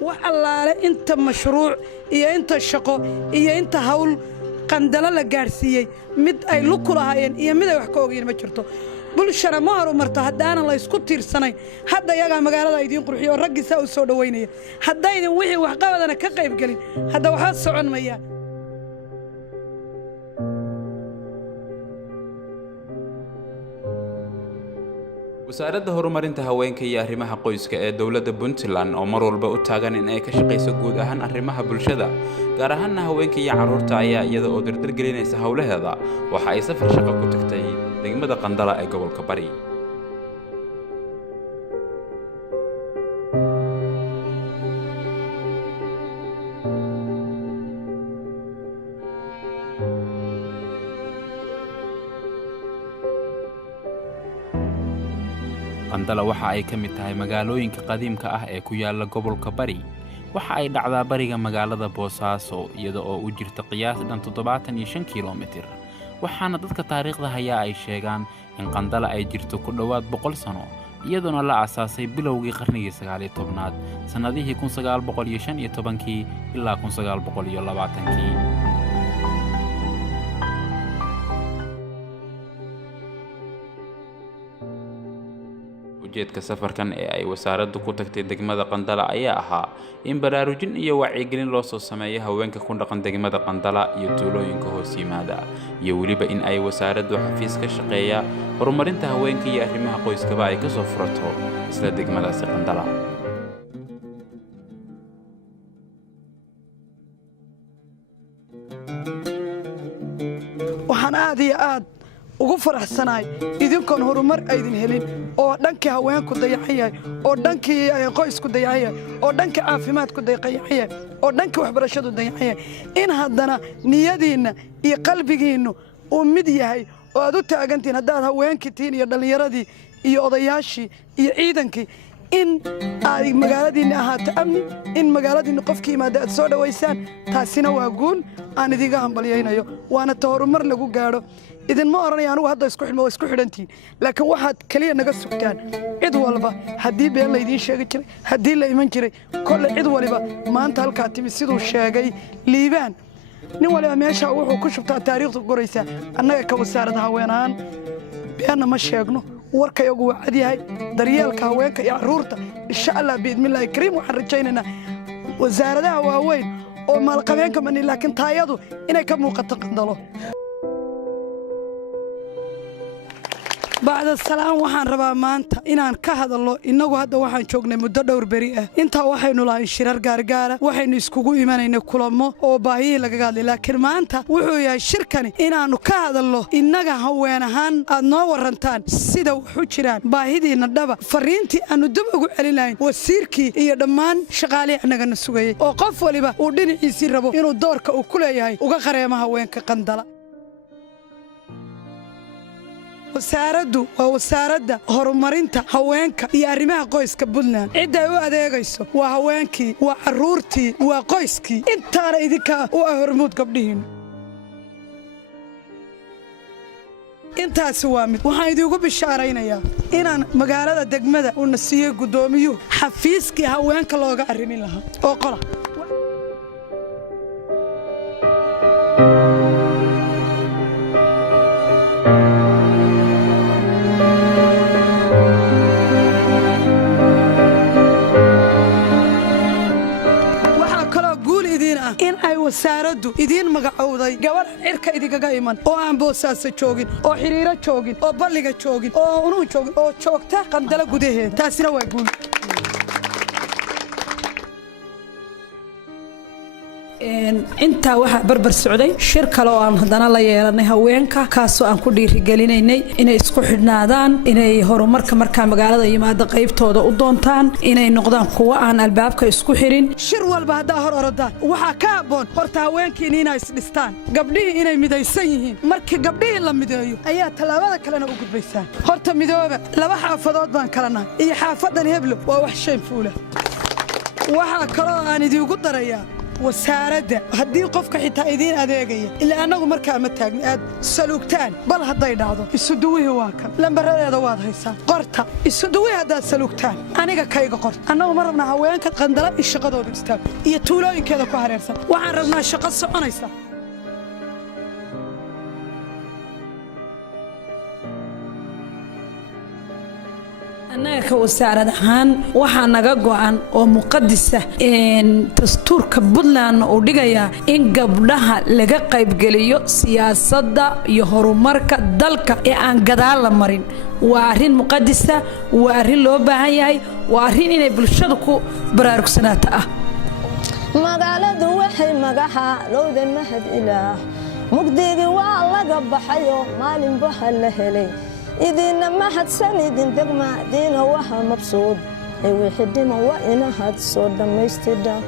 وحلالة أنت مشروع إيه أنت الشقو إيه أنت هول قندلة لجارسية مد أي لكلها إيه مد يحكوين ما شرطه bulshada ma horumarto hadaan la isku tiirsanay hadda iyaga magaalada idin qurxiyo raggiisa u soo dhaweynaya hadda idin wixii wax qabadana ka qayb galin hadda waxa socon maya wasaaradda horumarinta haweenka iyo arrimaha qoyska ee dawladda Puntland oo mar walba u taagan in ay ka shaqeyso guud ahaan arrimaha bulshada gaar ahaan haweenka iyo carruurta ayaa iyada oo dardar gelinaysa hawlaheeda waxa ay safar shaqo ku tagtay degmada Qandala ee gobolka Bari Qandala waxa ay ka mid tahay magaalooyinka qadiimka ah ee ku yaala gobolka Bari waxa ay dhacdaa bariga magaalada Boosaaso iyada oo u jirta qiyaas dhan 75 kiiloomitir waxaana dadka taariikhda haya ay sheegaan in Qandala ay jirto ku dhawaad 100 sano iyadoo la aasaasay bilowgii qarnigii 19aad sanadihii 1915 ilaa 1920 ujeedka safarkan ee ay wasaaraddu ku tagtay degmada Qandala ayaa ahaa in baraarujin iyo wacyigelin loo soo sameeyo haweenka ku dhaqan degmada Qandala iyo tuulooyinka hoos yimaada iyo waliba in ay wasaaraddu xafiis ka shaqeeya horumarinta haweenka iyo arrimaha qoyskaba ay ka soo furato isla degmadaasi Qandala waxaan aad ugu faraxsanahay idinkoon horumar aydin helin oo dhankii haweenku dayaxayay oo dhankii qoysku dayaxayay oo dhankii caafimaadku dayaxayay oo dhankii waxbarashadu dayaxayay in haddana niyadiina iyo qalbigiinu uu mid yahay oo aad u taagantiin haddaad haweenkii tiin iyo dhallinyaradii iyo odayaashii iyo ciidankii in ay magaaladiina ahaato amni in magaaladiina qofkii yimaada aad soo dhawaysaan taasina waa guul aan idiga hambalyaynayo waana ta horumar lagu gaadho idin ma oranayaan anigu hadda isku xidhantiin laakiin waxaad kaliya naga sugtaan cid walba haddii been la idiin sheegi jiray haddii la iman jiray kolle cid waliba maanta halkaa timi siduu sheegay liibaan nin waliba meesha wuxuu ku shubtaa taariikhda qoraysa annaga ka wasaaradda haweenaan beenna ma sheegno warkayagu waa cad yahay daryeelka haweenka iyo carruurta insha allah biidmillaahi kariim waxaan rajaynaynaa wasaaradaha waaweyn oo maalqabeenka mani laakiin taayadu inay ka muuqato Qandalo بعد السلام وحن ربا مانتا إنان كهذا الله إنه هذا وحن شوقنا مدة دور بريئة أنت وحين لا إنشرار جارجارة وحين يسكوجو إيمان إنه كلامه أو باهي لقال لكن مانتا وحوي الشركة إنان كهذا الله إنك هو أنا هان النور رنتان سيدا وحشران باهي دي ندبا فرينتي أنو دبقو علينا والسيركي يدمان شغالي إحنا جنسوي أو قف ولبا ودين يصير ربو إنه دورك وكل يهاي وقخري ما هو إنك قندلا wasaaraddu waa wasaaradda horumarinta haweenka iyo arrimaha qoyska Puntland cid ay u adeegayso waa haweenkii waa carruurtii waa qoyskii intaana idinka u hormuud gabdhihiin intaas waa mid waxaan idinku bishaaraynayaa inaan magaalada degmada u nasiyo gudoomiyo xafiiskii haweenka looga arrimin lahaa oo qola in ay wasaaraddu idin magacowday gabar cirka idiga iman oo aan Boosaaso joogin oo xiriiro joogin oo balliga joogin oo unu joogin oo joogta Qandala gudaheeda taasina waa guul inta waxa barbar socday shir kale oo aan hadana la yeelanay haweenka kaasoo aan ku dhiirigelinaynay inay isku xidhnaadaan inay horumarka marka magaalada yimaado qaybtooda u doontaan inay noqdaan kuwa aan albaabka isku xirin shir walba hada hor orodaan waxa ka aboon horta haweenkii inay isdhistaan gabdhihii inay midaysan yihiin markii gabdhihii la mideeyo ayaa talaabada kalena u gudbaysaa horta midooba laba xaafadood baan kala nahay iyo xaafadan heblo waa wax shay fuula waxa kale oo aan idigu darayaa wasaaradda haddii qofka xitaa idiin adeegaya ilaa annagu markaa ma taagni aad saluugtaan bal hadday dhacdo isuduwihii waa kan lambaradeeda waad haysaan qorta isuduwihii haddaad saluugtaan aniga kayga qorta annagu ma rabnaa haweenka qandala iyo shaqadooda istaag iyo tuulooyinkeeda ku hareersan waxaan rabnaa shaqo soconaysa annaga ka wasaarad ahaan waxaa naga go'an oo muqadisa dastuurka Puntland uu dhigayaa in gabdhaha laga qaybgeliyo siyaasadda iyo horumarka dalka ee aan gadaal la marin waa arrin muqadisa waa arrin loo baahan yahay waa arrin inay bulshadu ku baraarugsanaata ah magaaladu waxay magaca lowda mahad ilaah mugdiga waa laga baxayo maalin baha la helay idina mahad sanidin degma diina waha mabsuud ay wixii dhima waa inaad soo dhamaystirtaa